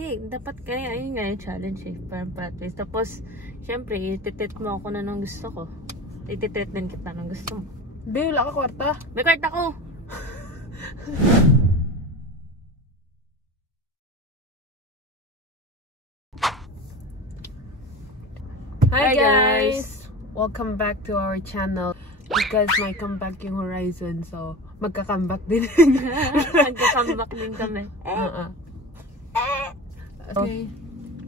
Hindi, dapat kaya ayun nga yung challenge eh. Parang practice. Tapos, syempre, ititit mo ako na nung gusto ko. Ititit din kita nung gusto mo. Hindi, wala ka kwarta. May kwarta ko! Hi guys! Welcome back to our channel. Because may comeback yung Horizon, so magka-comeback din. Magka-comeback din kami. Okay.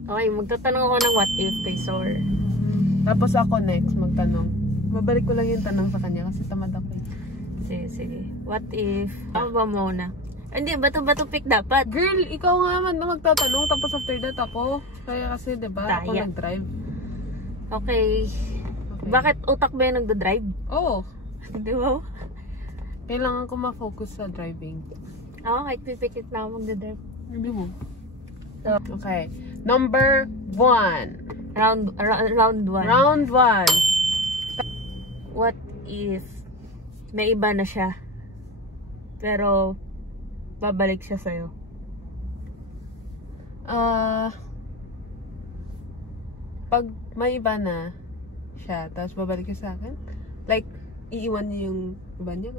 Okay, magtatanong ako ng what if kay Sor. Tapos ako next magtanong. Babalik ko lang yung tanong sa kanya kasi tamad ako. Sige. What if? Ako ba muna? Hindi, bato-bato pick dapat. Girl, ikaw nga man na magtatanong tapos after that ako. Kaya kasi diba ako Daya. nag-drive. Okay. Bakit utak ba yung nagda-drive? Oo. Di ba? Kailangan ko ma-focus sa driving. Ako kahit pipikit na ako magda-drive. Hindi mo. Okay. Number 1. Round 1. Round 1. What if may iba na siya pero babalik siya sa'yo? Pag may iba na siya, tapos babalik siya sa akin, like, iiwan niya yung iba niya.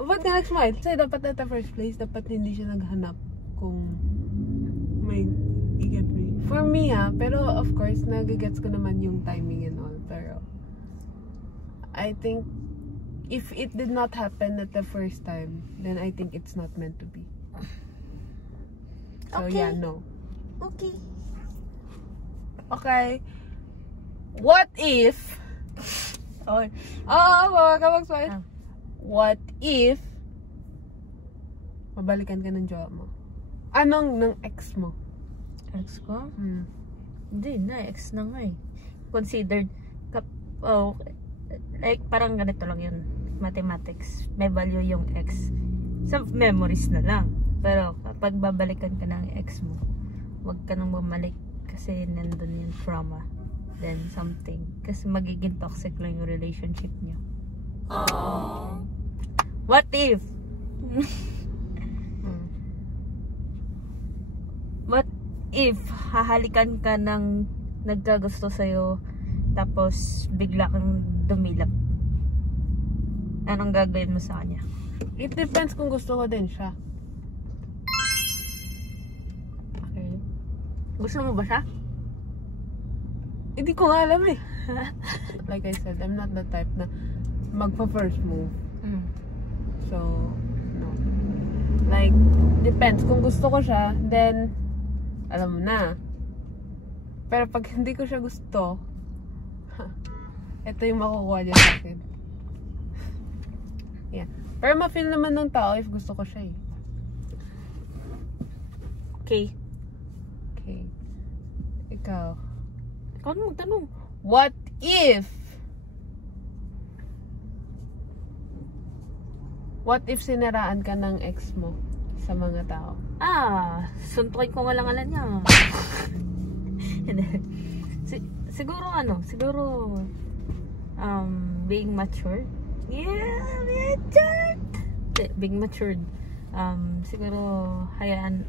Ba't nga nag-smile? Kasi dapat at the first place, dapat hindi siya naghanap kung may i-get me. For me pero of course, nagigets ko naman yung timing and all. Pero, I think, if it did not happen at the first time, then I think it's not meant to be. So, Okay. yeah, no. Okay. What if... Okay. Mag-smile. What if mabalikan ka ng jowa mo? Anong ng ex mo? Ex ko? Hindi na, ex na nga eh. Considered like parang ganito lang yun, mathematics, may value yung ex sa memories na lang. Pero kapag babalikan ka ng ex mo, wag ka nang bumalik kasi nandun yung trauma, then something, kasi magiging toxic lang yung relationship nyo. What if what if hahalikan ka ng nagkagusto sa'yo tapos bigla kang dumilap? Anong gagawin mo sa kanya? It depends kung gusto ko din siya. Okay. Gusto mo ba siya? Hindi ko nga alam eh. Like I said, I'm not the type na magpa-first move. So, no. Like, depends. Kung gusto ko siya, then, alam mo na. Pero pag hindi ko siya gusto, ito yung makukuha niya sa akin. Yeah. Pero ma-feel naman ng tao if gusto ko siya eh. Okay. Okay. Ikaw. Ikaw na magtanong. What if siniraan ka ng ex mo sa mga tao? Suntukin ko nga lang alam niya. Siguro being matured. Being matured. Siguro kaayaan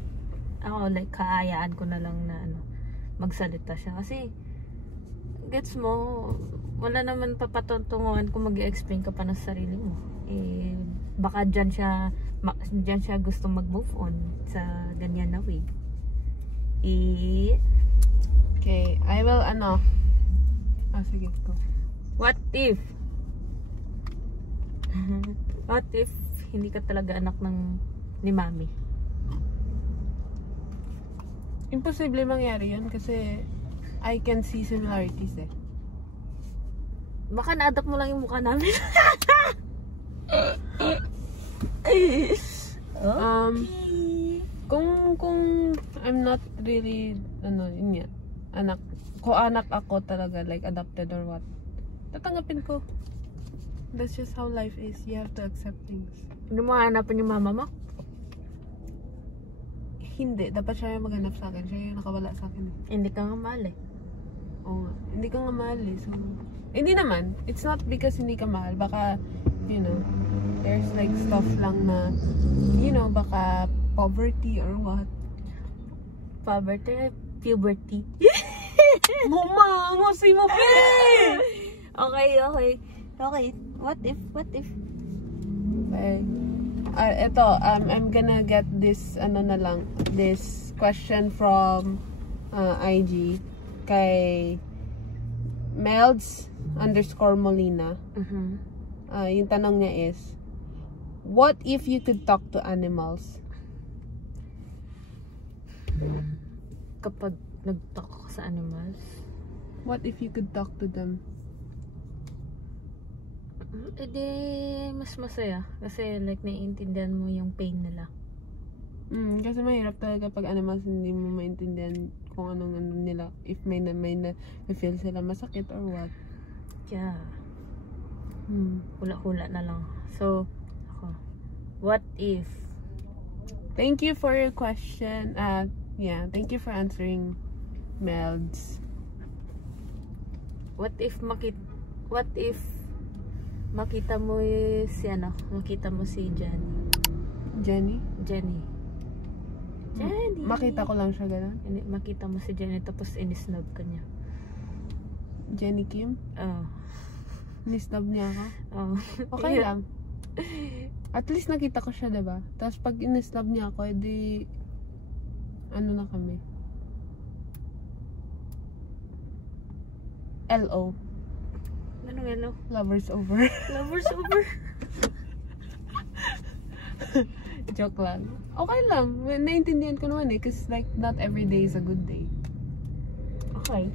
ko na lang na magsalita siya. Kasi gets mo, wala naman papatuntunguhan kung mag-i-explain ka pa ng sarili mo. Baka dyan siya gusto mag-move on sa ganyan na way. Okay, I will sige ko. What if hindi ka talaga anak ni mami? Imposible mangyari yun kasi I can see similarities eh. Baka na-adapt mo lang yung mukha namin. Kung I'm not really yun yan, anak ako talaga, like adopted or what, tatanggapin ko. That's just how life is. You have to accept things. Hindi mo hanapin yung mama mo? Hindi, dapat siya yung maghanap sa akin. Siya yung nakawala sa akin. Hindi ka nga mahal eh. Oo nga, hindi ka nga mahal eh. So, hindi naman, it's not because hindi ka mahal. Baka, there's like stuff lang na, baka poverty or what. puberty. Mama, si mo pe! Okay. What if? Okay. I'm gonna get this, this question from IG kay Melds_Molina. Yung tanong niya is, what if you could talk to animals? Kapag nag-talk ako sa animals, what if you could talk to them? Edi, mas masaya. Kasi like, naiintindihan mo yung pain nila. Kasi mahirap talaga pag animals hindi mo maintindihan kung anong nila. If may feel sila masakit or what. Yeah. Hula-hula na lang. So, ako. What if? Thank you for your question. Thank you for answering, Melds. What if makita mo makita mo si Jenny. Makita ko lang siya ganun. Makita mo si Jenny tapos inisnob ka niya. Jenny Kim? Oo. Inisnob niya ako? Oo. Okay lang. At least nakita ko siya, diba? Tapos pag inisnob niya ako, edi ano na kami? LO. Anong LO? Lovers over. Lovers over? Joke lang. Okay lang. Naintindihan ko naman eh. Kasi like, not every day is a good day. Okay.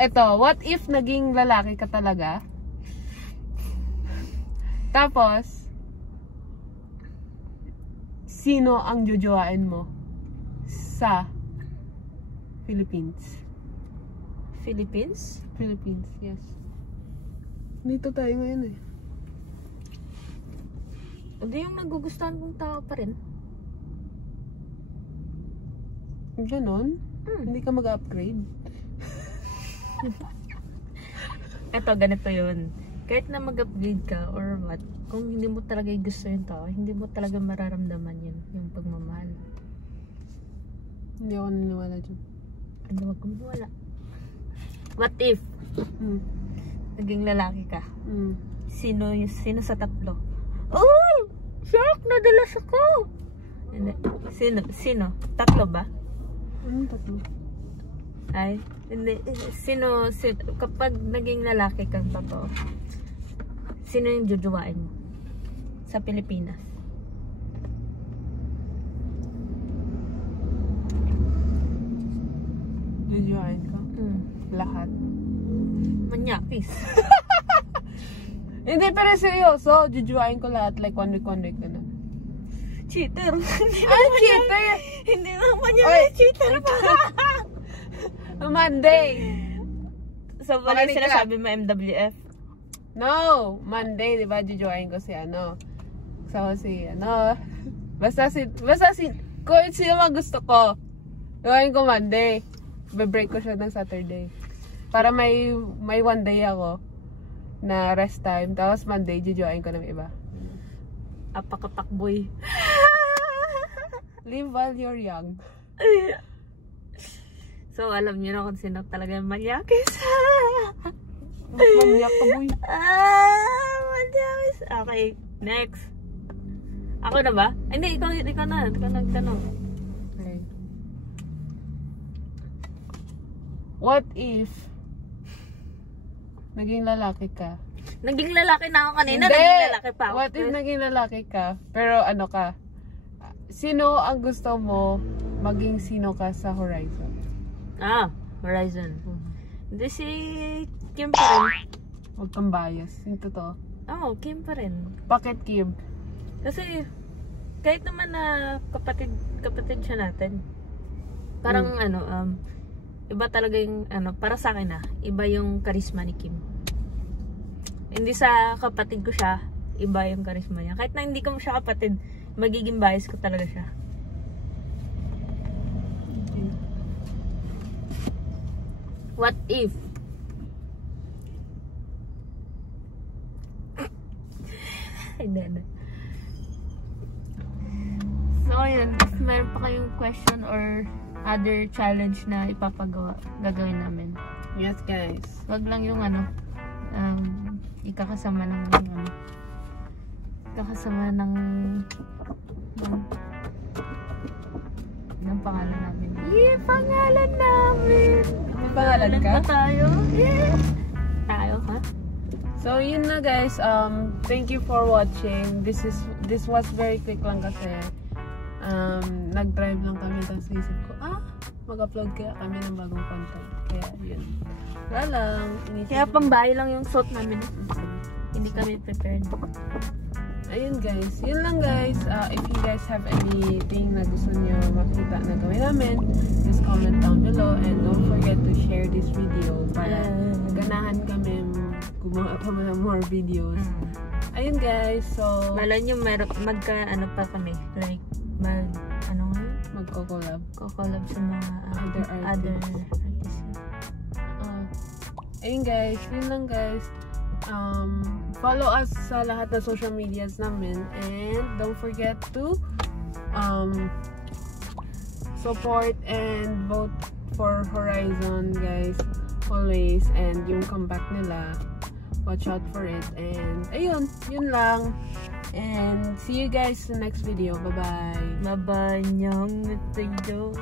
Eto, what if naging lalaki ka talaga? Tapos, sino ang jojowain mo sa Philippines? Philippines? Philippines, yes. Dito tayo ngayon eh. Hindi yung nagugustuhan kong tao pa rin. Ganon? Hindi ka mag-upgrade? Eto, ganito yun. Kahit na mag-upgrade ka or what, kung hindi mo talaga gusto yung tao, hindi mo talaga mararamdaman yun, yung pagmamahal. Hindi ako naniniwala dyan. Ano, wag kang wala. What if naging lalaki ka? Sino sa tatlo? Oh! Shock! Nadalas ako! Hindi. Sino? Tatlo ba? Anong tatlo? Ay, hindi. Sino kapag naging lalaki kang totoo, sino yung jujuwain mo? Sa Pilipinas? Jujuwain ka? Lahat. Manyakis. Hindi, pero seryoso. Jujuwain ko lahat. Like, one week ka na. Cheater. Cheater! Hindi naman yan. Cheater pa. Monday. So, wala yung sinasabi mo MWF? No! Monday, diba? Jujuwain ko si Basta kung sino mang gusto ko. Jujuwain ko Monday. Be-break ko siya ng Saturday. Para may one day ako na rest time. Tapos Monday, jujuwain ko ng iba. Apakatakboy. Live while you're young. So, alam niyo na kung sino talaga yung manyakis. Manyak ka, boy. Manyakis. Okay, next. Ako na ba? Hindi, ikaw na. Ikaw nagtanong. Okay. What if naging lalaki ka? Naging lalaki na ako kanina, Hindi. naging lalaki pa ako. What if naging lalaki ka? Pero ano ka? Sino ang gusto mo maging sino ka sa Horizon? Horizon. Hindi si Kim pa rin. Huwag kang bias. Yung totoo. Kim pa rin. Bakit Kim? Kasi, kahit naman na kapatid siya natin, parang iba talaga yung, para sa akin iba yung charisma ni Kim. Hindi sa kapatid ko siya, iba yung charisma niya. Kahit na hindi ko siya kapatid, magiging bias ko talaga siya. Okay. What if? Hindi. So, yun. mayroon pa kayong question or other challenge na gagawin namin. Yes, guys. Wag lang yung ikakasama ng pangalan namin. Pangalan namin! May pangalan ka? Pa tayo? Tayo, ha? So, yun na guys. Thank you for watching. This was very quick lang kasi nag-drive lang kami tapos isip ko, mag-upload kaya kami ng bagong content. Kaya yun. Wala lang. Kaya pambahay lang yung suit namin. Hindi kami prepared. Ayun guys. Yun lang guys. If you guys have anything na gusto nyo makita na gawin namin, just comment down below and don't forget to share this video para ganahan kami gumawa pa ng more videos. Ayun guys. So, malay nyo pa kami. Like, magko-collab. Ko-collab sa mga other artists. Ayun guys. Yun lang guys. Follow us sa lahat ng social medias namin and don't forget to support and vote for Horizon guys always, and yung comeback nila, watch out for it. And ayun, yun lang, and see you guys in the next video. Bye bye. Bye bye. Nyang tayo.